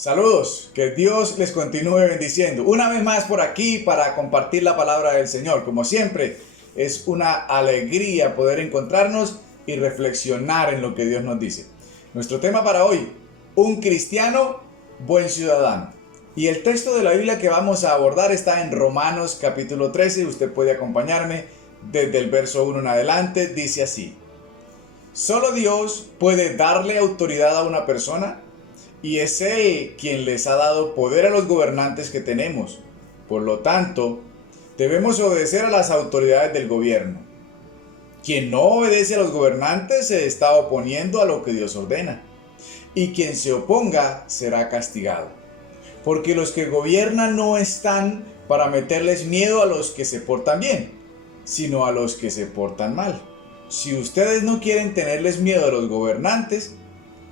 Saludos, que Dios les continúe bendiciendo. Una vez más por aquí para compartir la palabra del Señor. Como siempre, es una alegría poder encontrarnos y reflexionar en lo que Dios nos dice. Nuestro tema para hoy, un cristiano buen ciudadano. Y el texto de la Biblia que vamos a abordar está en Romanos capítulo 13. Usted puede acompañarme desde el verso 1 en adelante. Dice así: solo Dios puede darle autoridad a una persona, y es Él quien les ha dado poder a los gobernantes que tenemos. Por lo tanto, debemos obedecer a las autoridades del gobierno. Quien no obedece a los gobernantes se está oponiendo a lo que Dios ordena, y quien se oponga será castigado. Porque los que gobiernan no están para meterles miedo a los que se portan bien, sino a los que se portan mal. Si ustedes no quieren tenerles miedo a los gobernantes,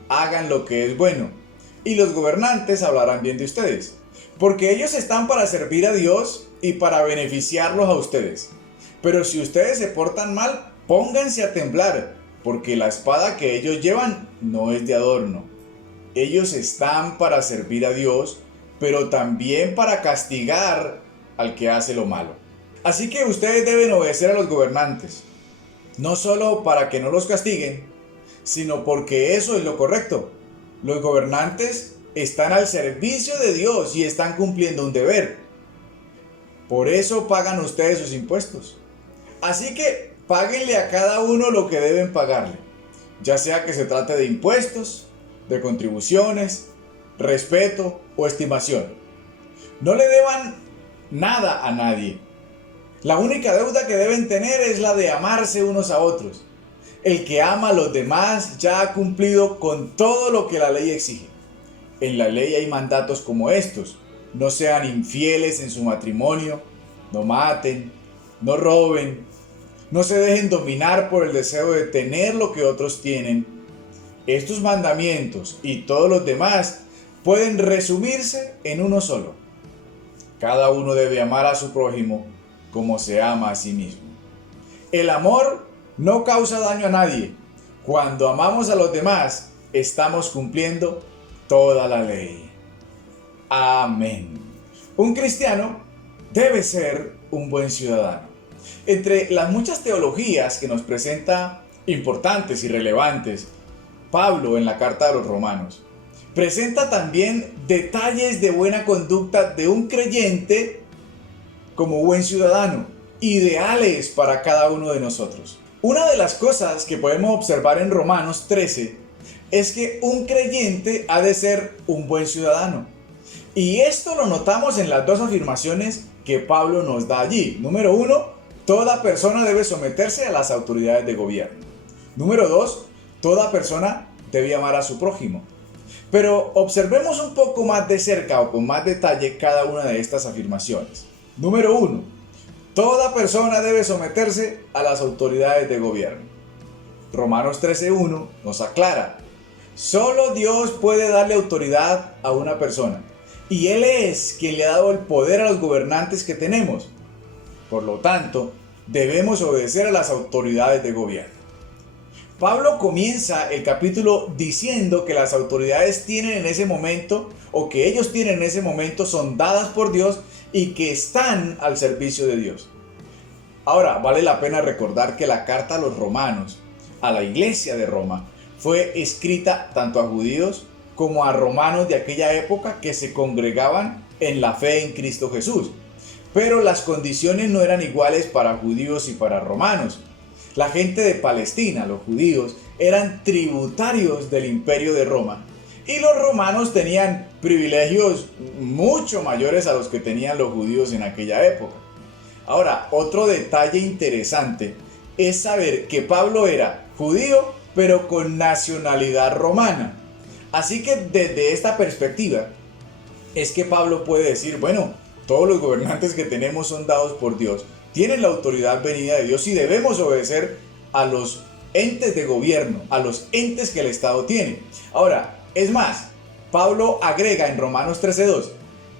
hagan lo que es bueno, y los gobernantes hablarán bien de ustedes, porque ellos están para servir a Dios y para beneficiarlos a ustedes. Pero si ustedes se portan mal, pónganse a temblar, porque la espada que ellos llevan no es de adorno. Ellos están para servir a Dios, pero también para castigar al que hace lo malo. Así que ustedes deben obedecer a los gobernantes, no solo para que no los castiguen, sino porque eso es lo correcto. Los gobernantes están al servicio de Dios y están cumpliendo un deber. Por eso pagan ustedes sus impuestos. Así que páguenle a cada uno lo que deben pagarle, ya sea que se trate de impuestos, de contribuciones, respeto o estimación. No le deban nada a nadie. La única deuda que deben tener es la de amarse unos a otros. El que ama a los demás ya ha cumplido con todo lo que la ley exige. En la ley hay mandatos como estos: no sean infieles en su matrimonio, no maten, no roben, no se dejen dominar por el deseo de tener lo que otros tienen. Estos mandamientos y todos los demás pueden resumirse en uno solo: cada uno debe amar a su prójimo como se ama a sí mismo. El amor no causa daño a nadie. Cuando amamos a los demás, estamos cumpliendo toda la ley. Amén. Un cristiano debe ser un buen ciudadano. Entre las muchas teologías que nos presenta importantes y relevantes, Pablo en la carta a los Romanos presenta también detalles de buena conducta de un creyente como buen ciudadano, ideales para cada uno de nosotros. Una de las cosas que podemos observar en Romanos 13 es que un creyente ha de ser un buen ciudadano. Y esto lo notamos en las dos afirmaciones que Pablo nos da allí. Número 1, toda persona debe someterse a las autoridades de gobierno. Número 2, toda persona debe amar a su prójimo. Pero observemos un poco más de cerca o con más detalle cada una de estas afirmaciones. Número 1. Toda persona debe someterse a las autoridades de gobierno. Romanos 13:1 nos aclara: solo Dios puede darle autoridad a una persona, y Él es quien le ha dado el poder a los gobernantes que tenemos. Por lo tanto, debemos obedecer a las autoridades de gobierno. Pablo comienza el capítulo diciendo que las autoridades tienen en ese momento, o que ellos tienen en ese momento, son dadas por Dios y que están al servicio de Dios. Ahora, vale la pena recordar que la carta a los romanos, a la iglesia de Roma, fue escrita tanto a judíos como a romanos de aquella época que se congregaban en la fe en Cristo Jesús. Pero las condiciones no eran iguales para judíos y para romanos. La gente de Palestina, los judíos, eran tributarios del imperio de Roma, y los romanos tenían privilegios mucho mayores a los que tenían los judíos en aquella época. Ahora, otro detalle interesante es saber que Pablo era judío, pero con nacionalidad romana. Así que desde esta perspectiva es que Pablo puede decir, bueno, todos los gobernantes que tenemos son dados por Dios, tienen la autoridad venida de Dios y debemos obedecer a los entes de gobierno, a los entes que el Estado tiene. Ahora, es más, Pablo agrega en Romanos 13:2,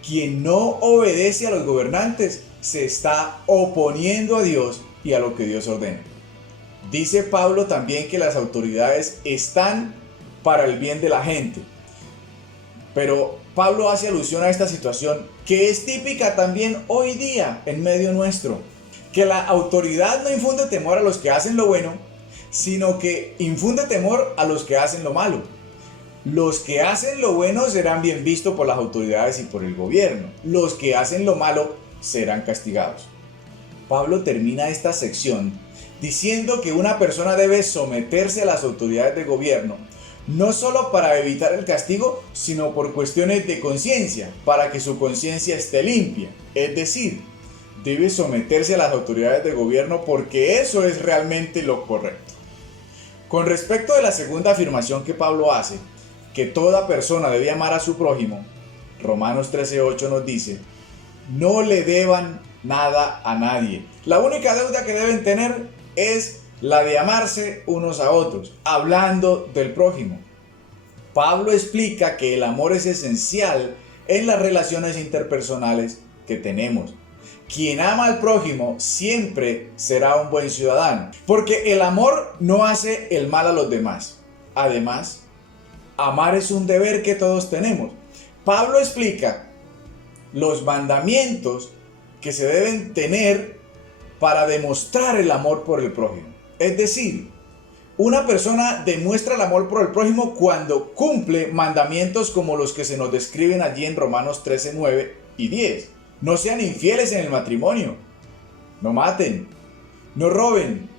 quien no obedece a los gobernantes se está oponiendo a Dios y a lo que Dios ordena. Dice Pablo también que las autoridades están para el bien de la gente. Pero Pablo hace alusión a esta situación que es típica también hoy día en medio nuestro. Que la autoridad no infunde temor a los que hacen lo bueno, sino que infunde temor a los que hacen lo malo. Los que hacen lo bueno serán bien vistos por las autoridades y por el gobierno. Los que hacen lo malo serán castigados. Pablo termina esta sección diciendo que una persona debe someterse a las autoridades de gobierno, no solo para evitar el castigo, sino por cuestiones de conciencia, para que su conciencia esté limpia. Es decir, debe someterse a las autoridades de gobierno porque eso es realmente lo correcto. Con respecto de la segunda afirmación que Pablo hace, que toda persona debe amar a su prójimo, Romanos 13:8 nos dice, no le deban nada a nadie. La única deuda que deben tener es la de amarse unos a otros, hablando del prójimo. Pablo explica que el amor es esencial en las relaciones interpersonales que tenemos. Quien ama al prójimo siempre será un buen ciudadano, porque el amor no hace el mal a los demás. Además, amar es un deber que todos tenemos. Pablo explica los mandamientos que se deben tener para demostrar el amor por el prójimo. Es decir, una persona demuestra el amor por el prójimo cuando cumple mandamientos como los que se nos describen allí en Romanos 13:9 y 10. No sean infieles en el matrimonio, no maten, no roben,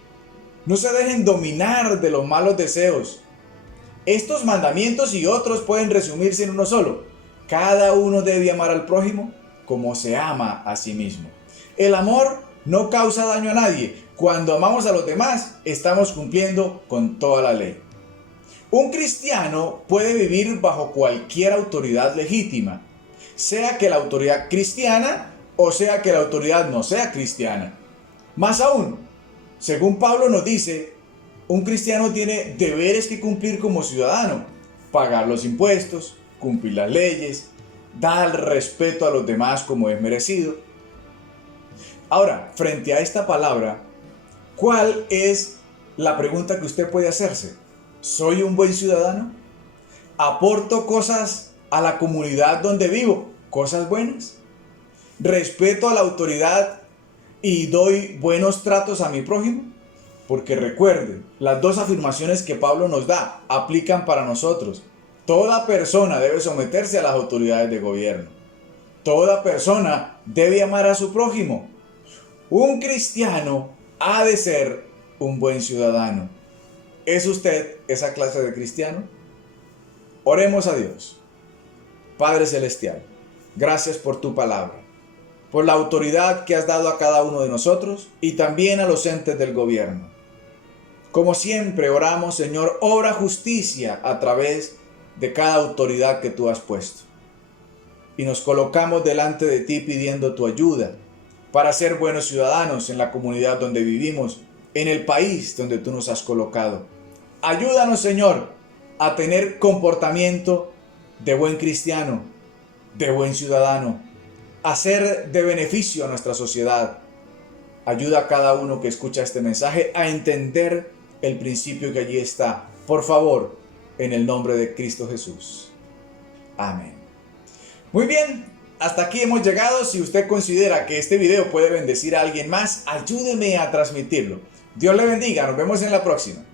no se dejen dominar de los malos deseos. Estos mandamientos y otros pueden resumirse en uno solo. Cada uno debe amar al prójimo como se ama a sí mismo. El amor no causa daño a nadie. Cuando amamos a los demás, estamos cumpliendo con toda la ley. Un cristiano puede vivir bajo cualquier autoridad legítima, sea que la autoridad cristiana o sea que la autoridad no sea cristiana. Más aún, según Pablo nos dice, un cristiano tiene deberes que cumplir como ciudadano: pagar los impuestos, cumplir las leyes, dar respeto a los demás como es merecido. Ahora, frente a esta palabra, ¿cuál es la pregunta que usted puede hacerse? ¿Soy un buen ciudadano? ¿Aporto cosas a la comunidad donde vivo? ¿Cosas buenas? ¿Respeto a la autoridad y doy buenos tratos a mi prójimo? Porque recuerden, las dos afirmaciones que Pablo nos da aplican para nosotros. Toda persona debe someterse a las autoridades de gobierno. Toda persona debe amar a su prójimo. Un cristiano ha de ser un buen ciudadano. ¿Es usted esa clase de cristiano? Oremos a Dios. Padre Celestial, gracias por tu palabra, por la autoridad que has dado a cada uno de nosotros y también a los entes del gobierno. Como siempre oramos, Señor, obra justicia a través de cada autoridad que tú has puesto. Y nos colocamos delante de ti pidiendo tu ayuda para ser buenos ciudadanos en la comunidad donde vivimos, en el país donde tú nos has colocado. Ayúdanos, Señor, a tener comportamiento de buen cristiano, de buen ciudadano, a ser de beneficio a nuestra sociedad. Ayuda a cada uno que escucha este mensaje a entender el principio que allí está. Por favor, en el nombre de Cristo Jesús. Amén. Muy bien, hasta aquí hemos llegado. Si usted considera que este video puede bendecir a alguien más, ayúdeme a transmitirlo. Dios le bendiga, nos vemos en la próxima.